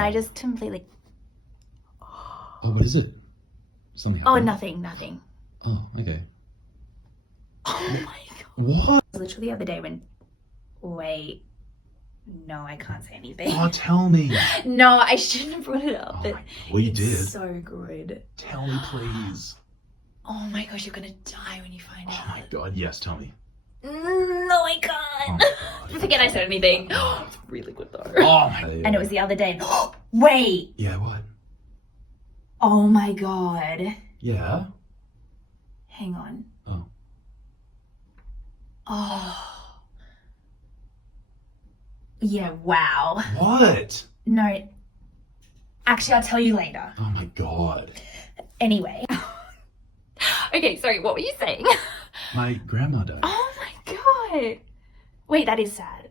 And I just completely... Oh, what is it? Something Oh, happened? nothing. Oh, okay. Oh my God. What? Literally the other day when... Wait. No, I can't say anything. Oh, tell me. No, I shouldn't have brought it up. Oh But my, well, you it's did. so good. Tell me, please. Oh my gosh, you're gonna die when you find Oh out. my God, yes, tell me. No, I Oh can't. my God. Forget I said anything. It's really good though. Oh my God. And it was the other day. Wait. Yeah, what? Oh my God. Yeah? Hang on. Oh. Oh. Yeah, wow. What? No. Actually, I'll tell you later. Oh my God. Anyway. Okay, sorry, what were you saying? My grandma died. Oh my God. Wait, that is sad.